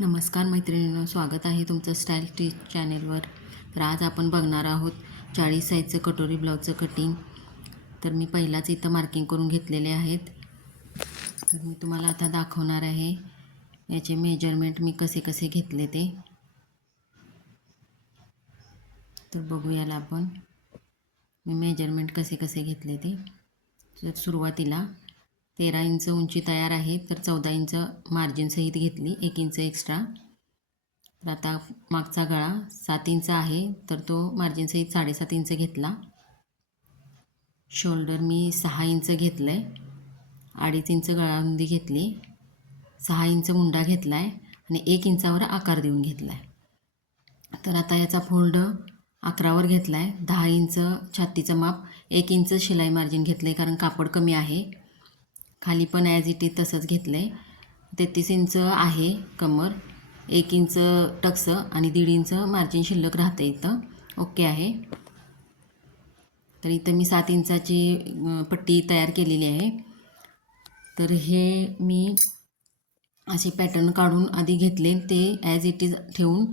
नमस्कार मैत्रिणींनो, स्वागत आहे तुमचं स्टाईल टीच चॅनेलवर. तर आज आपण बघणार आहोत 40 साईजचं कटोरी ब्लाऊजचं कटिंग. तर मी पहिलाच इथं मार्किंग करून घेतलेले आहेत. तर मी तुम्हाला आता दाखवणार आहे याचे मेजरमेंट मी कसे कसे घेतले ते. तर बघूयाला आपण मी मेजरमेंट कसे कसे घेतले ते. तर सुरुवातीला 13 इंच उंची तयार आहे, तर 14 इंच मार्जिनसहित घेतली, 1 इंच एक्स्ट्रा. तर आता मागचा गळा 7 इंच आहे, तर तो मार्जिनसहित 7.5 इंच घेतला. शोल्डर मी 6 इंच घेतलं आहे, 2.5 इंच गळारुंदी घेतली, 6 इंच मुंडा घेतला आहे आणि 1 इंचावर आकार देऊन घेतला आहे. तर आता याचा फोल्ड 11वर घेतला आहे. 10 इंच छातीचं माप, 1 इंच शिलाई मार्जिन घेतलं आहे कारण कापड कमी आहे. खाली पण ॲज इट इज तसंच घेतलं आहे. 33 इंच आहे कमर, 1 इंच टक्स आणि 1.5 इंच मार्जिन शिल्लक राहते इथं. ओके आहे. तर इथं मी 7 इंचाची पट्टी तयार केलेली आहे. तर हे मी असे पॅटर्न काढून आधी घेतले, ते ॲज इट इज ठेवून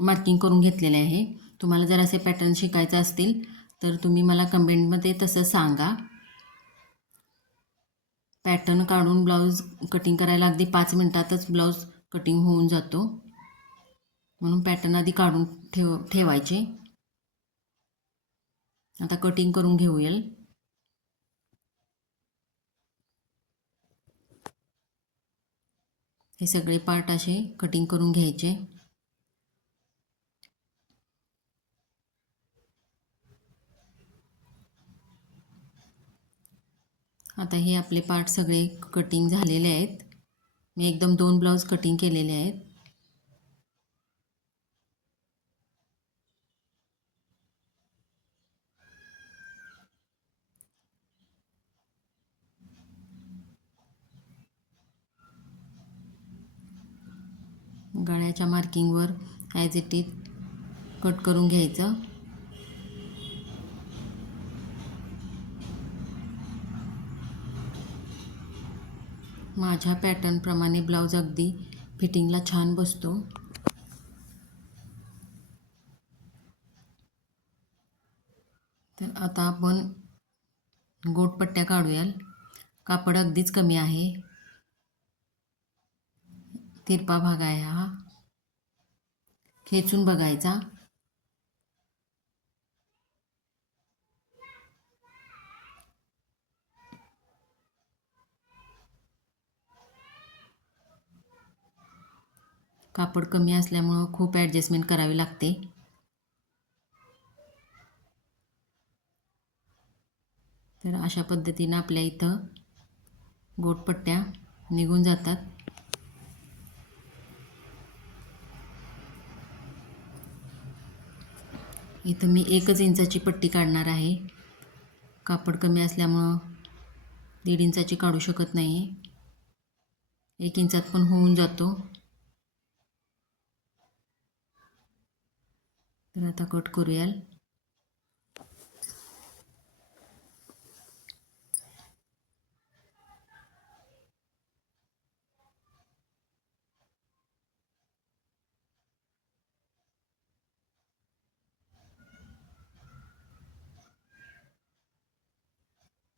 मार्किंग करून घेतलेले आहे. तुम्हाला जर असे पॅटर्न शिकायचे असतील तर तुम्ही मला कमेंटमध्ये तसं सांगा. पॅटर्न काढून ब्लाऊज कटिंग करायला अगदी 5 मिनटातच ब्लाऊज कटिंग होऊन जातो, म्हणून पॅटर्न आधी काढून ठेवायचे. आता कटिंग करून घेऊया. हे सगळे पार्ट असे कटिंग करून घ्यायचे. आता हे आपले पार्ट सगळे कटिंग झालेले आहेत. मी एकदम 2 ब्लाऊज कटिंग केलेले आहेत. गळ्याच्या मार्किंगवर ॲज इट इज कट करून घ्यायचं. माझ्या पॅटर्नप्रमाणे ब्लाऊज अगदी फिटिंगला छान बसतो. तर आता आपण गोटपट्ट्या काढूया. कापड अगदीच कमी आहे, तिरपा भाग आहे हा. खेचून बघायचा. कापड कमी असल्यामुळं खूप ॲडजस्टमेंट करावी लागते. तर अशा पद्धतीनं आपल्या इथं गोटपट्ट्या निघून जातात. इथं मी 1 इंचाची पट्टी काढणार आहे. कापड कमी असल्यामुळं 1.5 इंचाची काढू शकत नाही. 1 इंचात पण होऊन जातो. तर आता कट करूया.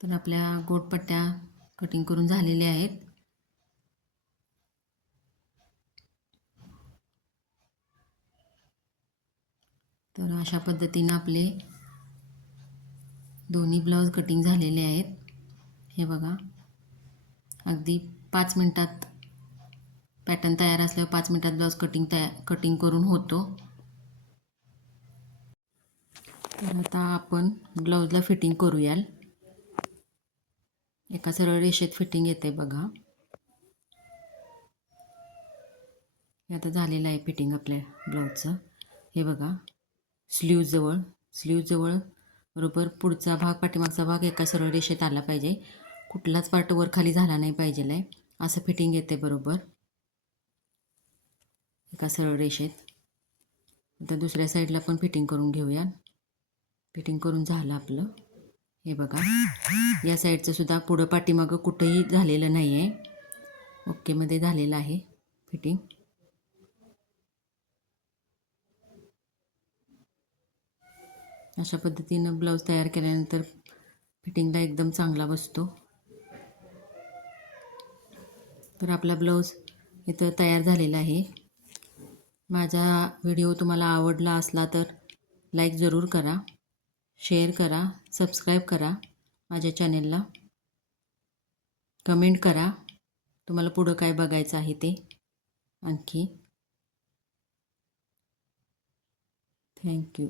तर आपल्या गोटपट्ट्या कटिंग करून झालेल्या आहेत. तर अशा पद्धतीनं आपले दोन्ही ब्लाऊज कटिंग झालेले आहेत. हे बघा, अगदी 5 मिनटात पॅटर्न तयार असल्यावर 5 मिनटात ब्लाऊज कटिंग करून होतो. तर आता आपण ब्लाऊजला फिटिंग करूया. एका सरळ रेषेत फिटिंग येते बघा. हे आता झालेलं आहे फिटिंग आपल्या ब्लाऊजचं. हे बघा, स्लीवजवळ बरोबर पुढचा भाग पाठीमागचा भाग एका सरळ रेषेत आला पाहिजे. कुठलाच पार्ट वर खाली झाला नाही पाहिजे आहे. असं फिटिंग येते बरोबर एका सरळ रेषेत. आता दुसऱ्या साईडला पण फिटिंग करून घेऊया. फिटिंग करून झालं आपलं. हे बघा, या साईडचं सुद्धा पुढं पाठीमागं कुठंही झालेलं नाही आहे, ओकेमध्ये झालेलं आहे. फिटिंग. अशा पद्धतीनं ब्लाऊज तयार केल्यानंतर फिटिंगला एकदम चांगला बसतो. तर आपला ब्लाऊज इथं तयार झालेला आहे. माझा व्हिडिओ तुम्हाला आवडला असला तर लाईक जरूर करा, शेअर करा, सबस्क्राईब करा माझ्या चॅनेलला. कमेंट करा तुम्हाला पुढं काय बघायचं आहे ते आणखी. थँक्यू.